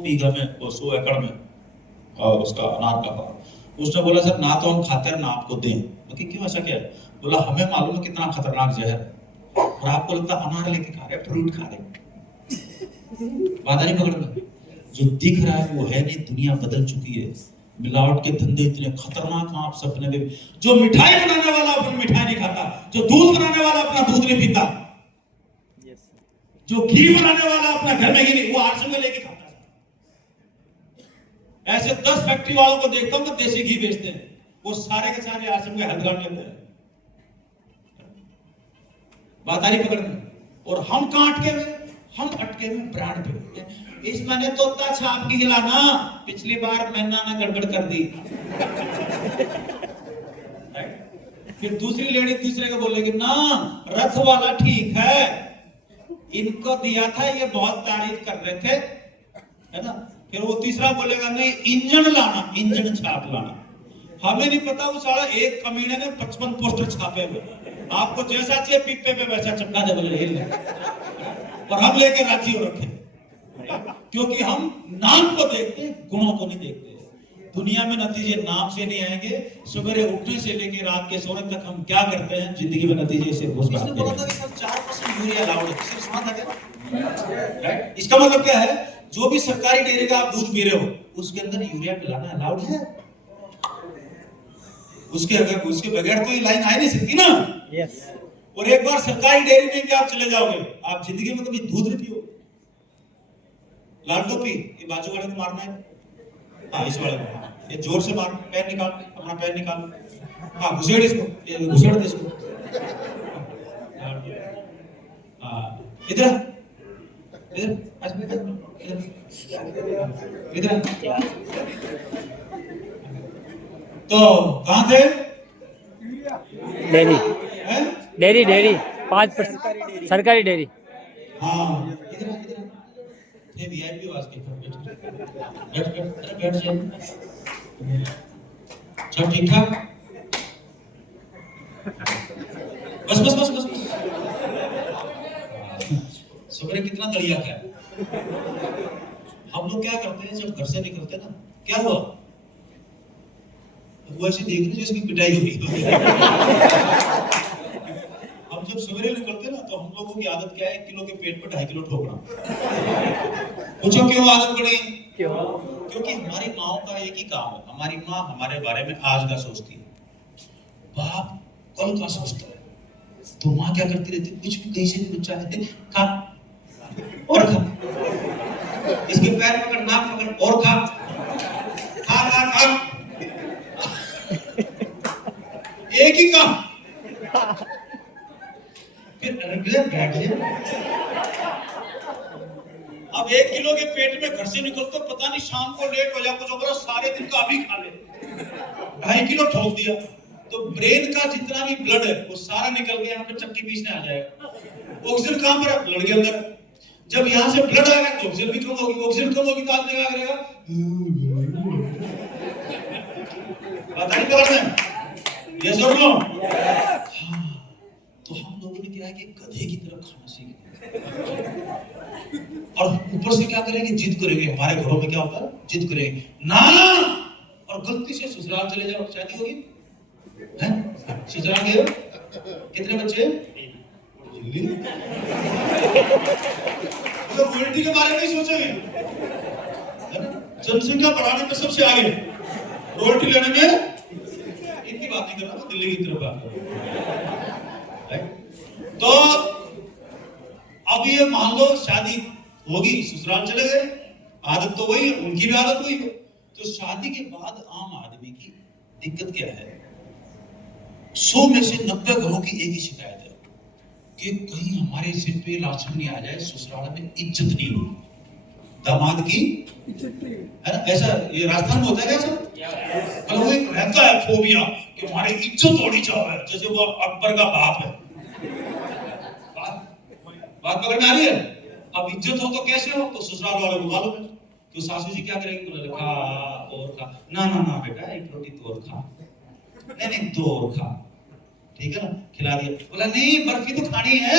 बीघा में वो 100 एकड़ में उसका अनार का बाग। उसने बोला सर ना तो हम खाते हैं ना आपको दें। मैं क्यों, ऐसा क्या है? बोला हमें मालूम है कितना खतरनाक जहर है और आपको लगता अनार लेके खा रहे, फ्रूट खा रहे। बात नहीं पकड़ में, जो दिख रहा है वो है नहीं। दुनिया बदल चुकी है, मिलावट के धंधे इतने खतरनाक हैं आप सपने में। जो मिठाई बनाने वाला अपनी मिठाई नहीं खाता, जो दूध बनाने वाला अपना दूध नहीं पीता, जो घी बनाने वाला अपना घर में घी नहीं, वो आश्रम में लेके खाता है। ऐसे 10 फैक्ट्री वालों को देखता हूं, देसी घी बेचते हैं, वो सारे के सारे आश्रम के हलगान लेते हैं। बात आ रही पकड़ में? और हम कहां अटके हुए? हम अटके हुए ब्रांड पे। इस मैंने तोता छाप की हिलाना, पिछली बार मैंने ना गड़बड़ कर दी। फिर दूसरी लेडी तीसरे को बोलेगी ना रथ वाला ठीक है, इनको दिया था ये बहुत तारीफ कर रहे थे, है ना। फिर वो तीसरा बोलेगा नहीं इंजन लाना, इंजन छाप लाना। हमें नहीं पता वो साला एक कमीने ने 55 पोस्टर छापे हुए, आपको जैसा चाहिए पिप्पे पे वैसा चपका दे बोले, और हम लेके राजी हो रखे, क्योंकि हम नाम को देखते हैं, गुणों को नहीं देखते। दुनिया में नतीजे नाम से नहीं आएंगे। सवेरे उठने से लेकर रात के सोने तक हम क्या करते हैं, जिंदगी में नतीजे से घुस जाते हैं। इसने बोला था कि सर 4% यूरिया अलाउड है, किसी सुना था क्या? राइट, इसका मतलब क्या है? जो भी सरकारी डेयरी का आप दूध पी रहे हो उसके अंदर यूरिया मिलाना अलाउड है। उसके बगैर तो ये लाइन आ नहीं सकती ना। यस। और एक बार सरकारी डेयरी में भी आप चले जाओगे, आप जिंदगी में कभी दूध नहीं पियो। लाल टोपी, ये बाजू वाले को मारना है, हाँ इस वाले को, ये जोर से मार, पैर निकाल, अपना पैर निकाल, हाँ घुसेड़ इसको, ये घुसेड़ दे इसको, इधर इधर। तो कहाँ थे? डेयरी डेयरी डेयरी 5% सरकारी डेयरी। हाँ इधर ये वीआईपी वास के बैठ सब ठीक ठाक। बस बस बस बस सवेरे कितना दलिया खाया। हम लोग क्या करते हैं जब घर से निकलते हैं ना, क्या हुआ वो ऐसे देख रहे जिसकी पिटाई हुई। हम जब सवेरे निकलते ना तो हम लोगों की आदत क्या है, 1 किलो के पेट पे 2.5 किलो ठोकना। पूछो क्यों आदत पड़ी? क्यों? क्योंकि हमारी माओ का एक ही काम है, हमारी माँ हमारे बारे में आज का सोचती है, बाप कल का सोचता है। तो माँ क्या करती रहती है, कुछ भी कहीं से भी बच्चा कहते खा और खा, इसके पैर पकड़ नाक पकड़ और खा खा खा खा, एक ही काम। फिर रेगुलर बैठ गया। अब 1 किलो के पेट में घर से निकलते पता नहीं शाम को लेट हो जाए, कुछ होगा सारे दिन का अभी खा ले, 2.5 किलो ठोक दिया तो ब्रेन का जितना भी ब्लड है वो सारा निकल के यहाँ पे चक्की पीसने आ जाएगा। ऑक्सीजन कहाँ पर है? ब्लड के अंदर। जब यहाँ से ब्लड आएगा तो ऑक्सीजन भी कम होगी, ऑक्सीजन कम होगी तो आदमी क्या करेगा? पता नहीं पकड़ना ये सब लो। तो हम लोगों ने क्या है कि गधे की तरफ खाना सीख, और ऊपर से क्या करेंगे, जिद करेंगे। हमारे घरों में क्या होता है, जिद करेंगे ना, और गलती से ससुराल चले जाओ, शादी होगी हैं, ससुराल गए, कितने बच्चे? तो रोयल्टी के बारे में नहीं सोचेंगे, जनसंख्या बढ़ाने में सबसे आगे, रोयल्टी लेने में इनकी बात नहीं कर रहा, दिल्ली की तरफ बात कर रहा। तो अब ये मान लो शादी होगी, ससुराल चले गए, आदत तो वही है, उनकी भी आदत वही है। तो शादी के बाद आम आदमी की दिक्कत क्या है? 100 में से 90 घरों की एक ही शिकायत है कि कहीं हमारे सिर पे लाछन नहीं आ जाए, ससुराल में इज्जत नहीं होगी, दामाद की इज्जत नहीं है ना। ऐसा ये राजस्थान में होता है क्या? मतलब वो एक रहता है फोबिया कि हमारी इज्जत होनी चाहिए, जैसे वो अकबर का बाप है। बात पकड़ में आ रही है? अब इज्जत हो तो कैसे हो? तो ससुराल वालों को मालूम है। तो सासू जी क्या करेंगे? बोले खा और खा, ना ना ना बेटा एक रोटी तो और खा, नहीं नहीं 2 और खा, ठीक है ना, खिला दिया। बोला नहीं बर्फी तो खानी है,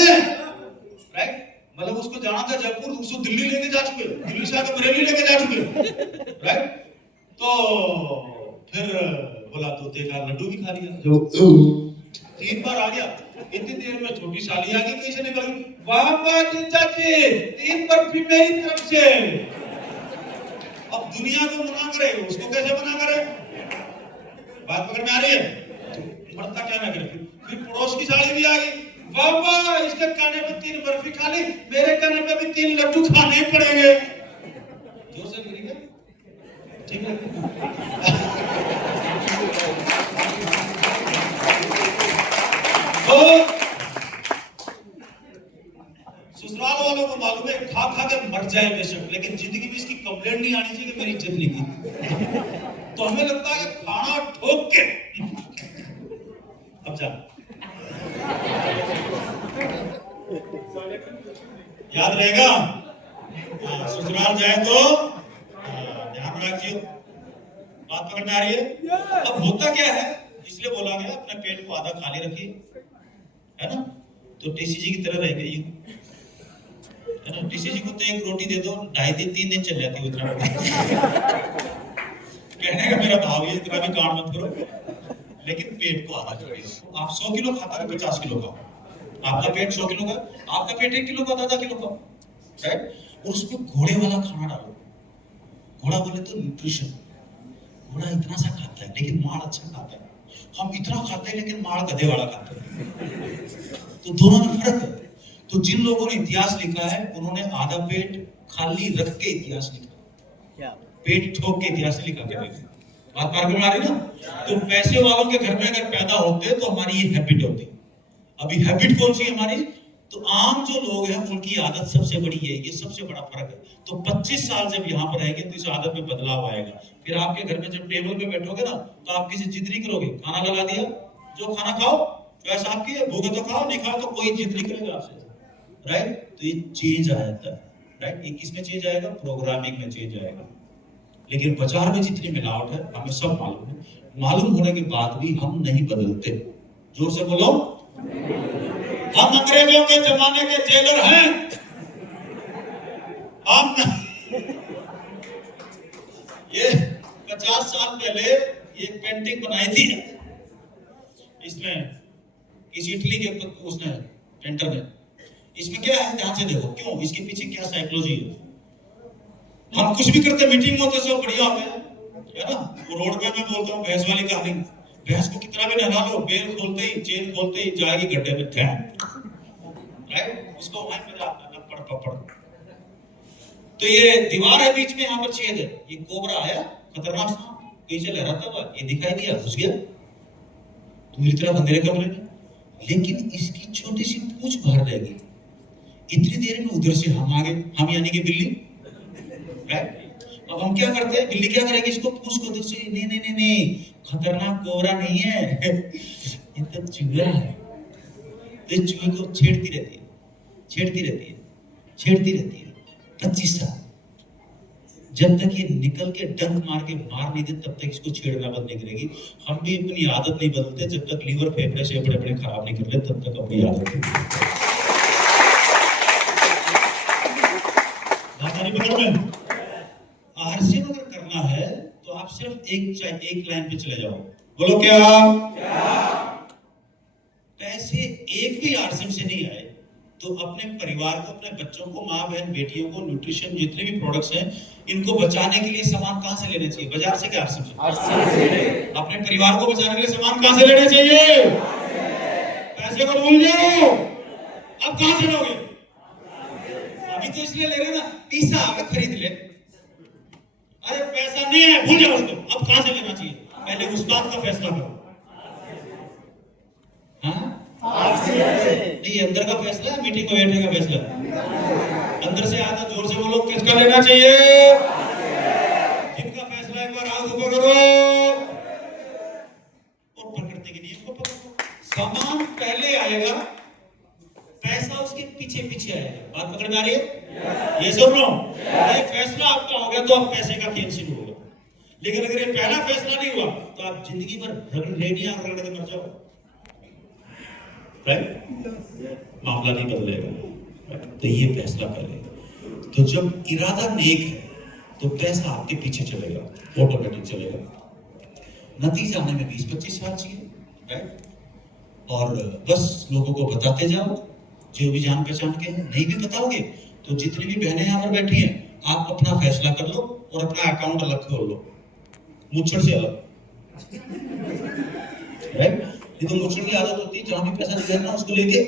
राइट? मतलब उसको जाना था जयपुर, उसको दिल्ली लेके जा चुके, दिल्ली से आके बरेली लेके जा चुके, राइट। तो फिर बोला तो देखा लड्डू भी खा लिया, जो 3 बार आ गया। इतनी देर में छोटी साली आ गई, कैसे निकल गई, वाह वाह जीजा जी 3 बर्फी मेरी तरफ से। अब दुनिया को मना करे, उसको कैसे मना करे, बात पकड़ में आ रही है, मरता क्या ना करे। फिर पड़ोस की साली भी आ गई, वाह वाह इसके खाने पे 3 बर्फी खा ली, मेरे खाने पे भी 3 लड्डू खाने ही पड़ेंगे। जोर से गिरी क्या, ठीक है। तो ससुराल वालों को मालूम है खा खा के मर जाए बेशक, लेकिन जिंदगी में इसकी कंप्लेंट नहीं आनी चाहिए कि मेरी इज्जत नहीं की। तो हमें लगता है कि खाना ठोक के अब जा, याद रहेगा। ससुराल जाए तो ध्यान रखियो, बात पकड़ में आ रही है। अब होता क्या है, इसलिए बोला गया अपने पेट को आधा खाली रखिए, है ना। तो टीसीजी की तरह रह गई है ना, टीसीजी को तो 1 रोटी दे दो 2.5 दिन 3 दिन चल जाती है उतना। कहने का मेरा भाव है इतना भी काम मत करो, लेकिन पेट को आधा खाली रखो। आप 100 किलो खाता है 50 किलो का, आपका पेट 100 किलो का, आपका पेट 1 किलो का, आधा किलो का, राइट। और उसमें घोड़े वाला खाना डालो। घोड़ा बोले तो न्यूट्रिशन, घोड़ा इतना सा खाता है लेकिन माड़ अच्छा खाता है, हम इतना खाते हैं लेकिन माड़ गधे वाला खाते हैं, तो दोनों में फर्क है। तो जिन लोगों ने इतिहास लिखा है उन्होंने आधा पेट खाली रख के इतिहास लिखा, पेट ठोक के इतिहास लिखा के बात पार में आ रही ना। तो पैसे वालों के घर में अगर पैदा होते तो हमारी ये हैबिट होती। अभी हैबिट कौन सी हमारी, तो आम जो लोग हैं उनकी आदत सबसे बड़ी है, ये सबसे बड़ा फर्क है। तो 25 साल जब यहाँ पर रहेंगे तो इस आदत में बदलाव आएगा। फिर आपके घर में जब टेबल पे बैठोगे ना तो आप किसी जिद नहीं करोगे, खाना लगा दिया, जो खाना खाओ, चॉइस आपकी है, भूखे तो खाओ, नहीं खाओ तो कोई जिद नहीं करेगा आपसे, राइट। तो ये चेंज आ जाता है, राइट। ये किसमें चेंज आएगा, प्रोग्रामिंग में चेंज आएगा। लेकिन बाजार में जितनी मिलावट है हमें सब मालूम है, मालूम होने के बाद भी हम नहीं बदलते। जोर से बोलो, हम अंग्रेजों के जमाने के जेलर हैं, हम ये 50 साल पहले ये पेंटिंग बनाई थी, इसमें किसी इटली के उसने पेंटर ने, इसमें क्या है ध्यान से देखो, क्यों, इसके पीछे क्या साइकोलॉजी है। हम कुछ भी करते, मीटिंग होते सब बढ़िया होते हैं, है ना। वो रोड पे मैं बोलता हूँ भैंस वाली कहानी, भैंस को कितना भी नहला लो, बेल खोलते ही, चेन खोलते ही जाएगी गड्ढे में, राइट। उसको वहीं मजा आता है, पड़ पड़। तो ये दीवार है बीच में, यहाँ पर छेद है, ये कोबरा आया खतरनाक सांप, पीछे लहराता हुआ, ये दिखाई दिया, घुस गया दूसरी तरफ अंधेरे कमरे में। लेकिन इसकी छोटी सी पूंछ बाहर रहेगी, इतनी देर में उधर से हम आ गए, हम यानी कि बिल्ली, राइट। अब हम क्या करते हैं, बिल्ली क्या करेगी, इसको पूंछ को उधर से, नहीं, खतरनाक कोबरा नहीं है, ये तो चूहा है। तो चूहे को छेड़ती रहती है 25 साल, जब तक ये निकल के डंक मार नहीं दे तब तक इसको छेड़ना बंद नहीं करेगी। हम भी अपनी आदत नहीं बदलते जब तक लीवर फेफड़े से अपने खराब नहीं कर ले, तब तक अपनी आदत नहीं। आरसी अगर करना है तो आप सिर्फ एक लाइन पे चले जाओ, बोलो क्या, पैसे एक भी आरसीएम से नहीं आए तो अपने परिवार को, अपने बच्चों को, माँ बहन बेटियों को न्यूट्रिशन जितने भी प्रोडक्ट्स हैं इनको बचाने के लिए सामान कहां से लेने चाहिए, बाजार से क्या आरसीएम से? अपने परिवार को बचाने के लिए सामान कहां से लेने चाहिए? पैसे को भूल जाओ, अब कहां से लोगे? अभी तो इसलिए ले रहे ना, पिज्जा आके खरीद ले, अरे पैसा नहीं है भूल जाओ उसको, अब कहां से लेना चाहिए? पहले उस बात का फैसला करो। हाँ नहीं, अंदर का फैसला है, मीटिंग में बैठने का फैसला अंदर से आता, जोर से बोलो किसका लेना चाहिए? जिनका फैसला एक बार हाथ ऊपर करो और प्रकृति के नियम को पकड़ो। सामान पहले आएगा, पैसा उसके पीछे पीछे आएगा। बात पकड़ में आ रही है? ये सुन लो, ये फैसला आपका हो गया तो अब पैसे का खेल शुरू होगा। लेकिन अगर ये पहला फैसला नहीं हुआ तो आप जिंदगी भर रेडियां रगड़ के मर जाओ, मामला नहीं बदलेगा। तो ये फैसला करें। तो जब इरादा नेक है तो पैसा आपके पीछे चलेगा, ऑटोमेटिक चलेगा। नतीजा आने में 20-25 साल चाहिए, राइट? और बस लोगों को बताते जाओ, जो भी जान पहचान के हैं। नहीं भी बताओगे तो जितनी भी बहनें यहाँ पर बैठी हैं, आप अपना फैसला कर लो और अपना अकाउंट अलग खोल लो, मुच्छड़ से अलग, राइट? ये तो मुच्छड़ की आदत होती है, जहां भी पैसा दिया ना उसको लेके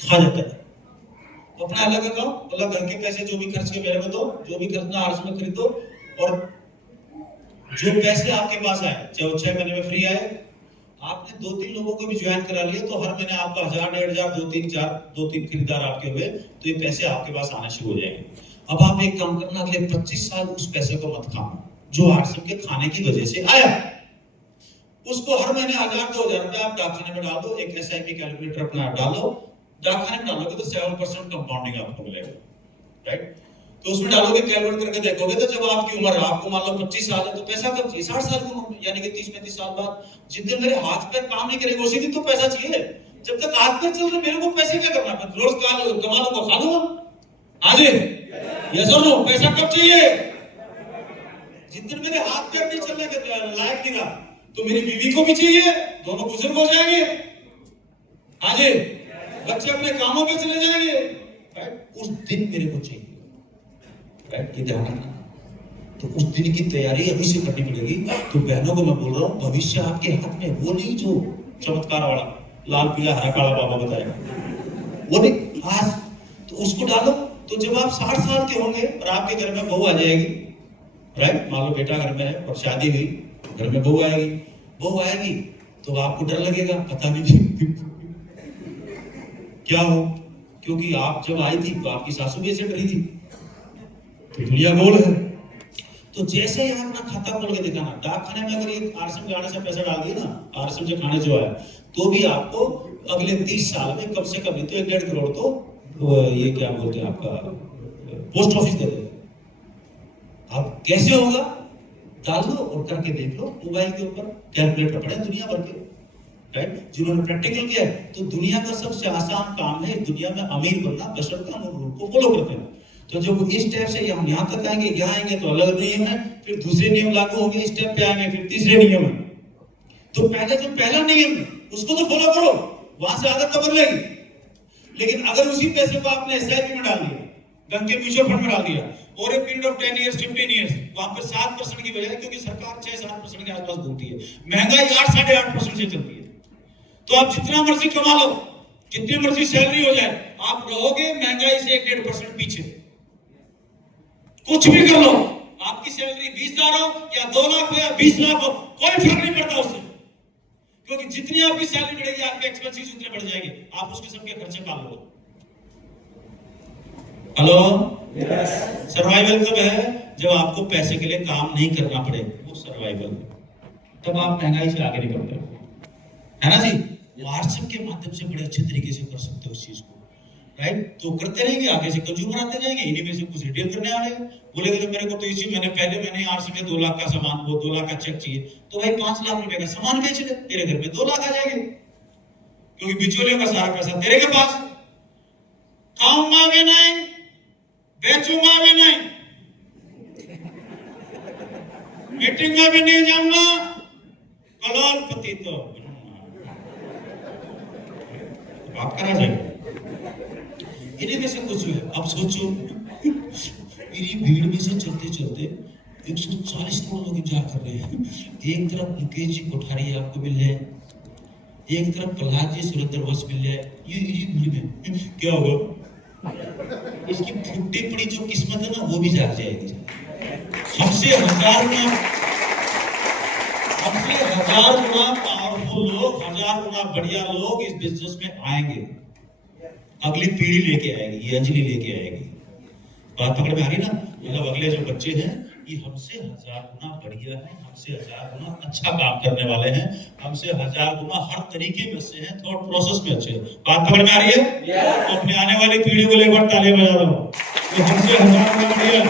खा जाता है। तो अपना अलग अकाउंट, अलग घर के पैसे जो भी खर्च के मेरे को दो, जो भी खरीदना आर्ट्स में खरीदो, और जो पैसे आपके पास आए, चाहे 6 महीने में फ्री आए, आपने 2-3 लोगों को भी ज्वाइन करा लिया तो हर महीने आपका 1000, 1500, 2-3, 4, 2-3 खरीदार आपके हुए, तो ये पैसे आपके पास आना शुरू हो जाएंगे। अब आप एक काम करना, अगले 25 साल उस पैसे को मत खाना जो आरसीएम के खाने की वजह से आया। उसको हर महीने 1000-2000 रुपए आप डाकखाने में डाल दो, एक एसआईपी कैलकुलेटर अपना डालो, डाकखाने में डालोगे तो 7% कंपाउंडिंग आपको मिलेगा, राइट? तो उसमें डालोगे, कैलकुलेट करके देखोगे तो जब आपकी उम्र, आपको मान लो 25 साल है तो पैसा कब चाहिए? 60 साल की उम्र में, यानी कि 30-35 साल बाद। जिस दिन मेरे हाथ पैर काम नहीं करेंगे उसी दिन तो पैसा चाहिए। जब तक हाथ पैर चल रहे मेरे को पैसे क्या करना, मैं रोज कमा लूंगा, खा लूंगा। आज यस और नो, पैसा कब चाहिए? जिस दिन मेरे हाथ पैर नहीं चलने के लायक नहीं रहा तो मेरी बीवी को भी चाहिए, दोनों बुजुर्ग हो जाएंगे। आज बच्चे अपने कामों पे चले जाएंगे, राइट? उस दिन मेरे को चाहिए, राइट? ये ध्यान रखना। तो उस दिन की तैयारी अभी से करनी पड़ेगी। तो बहनों को मैं बोल रहा हूँ, भविष्य आपके हाथ में, वो नहीं जो चमत्कार वाला लाल पीला हरा काला बाबा बताएगा, वो नहीं। आज तो उसको डालो, तो जब आप 60 साल के होंगे और आपके घर में बहू आ जाएगी, राइट? मान लो बेटा घर में है और शादी हुई, घर में बहू आएगी, बहू आएगी तो आपको डर लगेगा, पता नहीं क्या हो, क्योंकि आप जब आई थी तो आपकी सासू भी ऐसे डरी थी। तो दुनिया गोल है। तो जैसे ही आप अपना खाता खोल के दिखाना, डाकखाने में अगर ये आरसीएम जाने से पैसा डाल दिए ना, आरसीएम से खाने जो आया, तो भी आपको अगले 30 साल में कम से कम तो 1.5 करोड़ तो ये क्या बोलते हैं आपका पोस्ट ऑफिस दे दे। अब कैसे होगा, डाल दो और करके देख लो मोबाइल के ऊपर, कैलकुलेटर पड़े दुनिया भर के, राइट? जिन्होंने प्रैक्टिकल किया है, तो दुनिया का सबसे आसान काम है दुनिया में अमीर बनना, बशर्ते हम रूल को फॉलो करते हैं। तो जब इस स्टेप से हम यहाँ तक आएंगे, यहाँ आएंगे तो अलग नियम है, फिर दूसरे नियम लागू होंगे, इस स्टेप पे आएंगे फिर तीसरे नियम है। तो पहले जो पहला नियम है उसको तो फॉलो करो, वहां से आदत तो बदलेगी। लेकिन अगर उसी पैसे को आपने एसआईपी में डाल दिया, बैंक के म्यूचुअल फंड में डाल दिया, और एक पीरियड ऑफ 10 इयर्स 15 इयर्स वहां पर 7% की बजाय, क्योंकि सरकार 6-7% के आसपास घूमती है, महंगाई 8-8.5% से चलती है, तो आप जितना मर्जी कमा लो, जितनी मर्जी सैलरी हो जाए, आप रहोगे महंगाई से 1-1.5% पीछे। कुछ भी कर लो, आपकी सैलरी 20,000 हो या 2 लाख हो या 20 लाख हो, कोई फर्क नहीं पड़ता उससे, क्योंकि जितनी आपकी सैलरी बढ़ेगी आपके एक्सपेंसेस उतने बढ़ जाएंगे, आप उस किस्म के खर्चे पाल लो। हेलो, सर्वाइवल कब है? जब आपको पैसे के लिए काम नहीं करना पड़े, वो सर्वाइवल। तब आप महंगाई से आगे निकलते हो, है ना जी? व्हाट्सएप के माध्यम से बड़े अच्छे तरीके से कर सकते हो इस चीज को, राइट? तो करते रहेंगे, आगे से कंज्यूमर आते जाएंगे, इन्हीं में से कुछ रिटेल करने वाले बोलेंगे तो मेरे को तो इसी महीने पहले मैंने आरसीएम में 2 लाख का सामान, वो 2 लाख का चेक चाहिए, तो भाई 5 लाख रुपए का सामान बेच ले, तेरे घर में 2 लाख आ जाएंगे, क्योंकि बिचौलियों का सारा पैसा तेरे के पास। खाऊंगा भी नहीं, बेचूंगा भी नहीं, मीटिंग में भी नहीं जाऊंगा, करोड़पति तो बात करा जाए। इन्हीं में से कुछ है। अब सोचो, मेरी भीड़ में से चलते चलते 140 करोड़ लोग इंतजार कर रहे हैं। एक तरफ मुकेश जी कोठारी आपको मिल जाए, एक तरफ प्रहलाद जी सुरेंद्रवंश मिल जाए, ये भीड़ में क्या होगा? इसकी फुट्टी पड़ी जो किस्मत है ना, वो भी जाग जाएगी। हमसे 1000 गुना पावरफुल लोग, 1000 गुना बढ़िया लोग इस बिजनेस में आएंगे। अगली पीढ़ी लेके आएगी, ये अंजलि लेके आएगी। बात पकड़ में आ रही ना? मतलब अगले जो बच्चे हैं ये हमसे 1000 गुना बढ़िया है, हमसे 1000 गुना अच्छा काम करने वाले हैं, हमसे 1000 गुना हर तरीके में से हैं, थॉट प्रोसेस में अच्छे हैं। बात पकड़ में आ रही है? तो अपने आने वाली पीढ़ी को लेकर ताली बजा दो, हमसे 1000 गुना बढ़िया।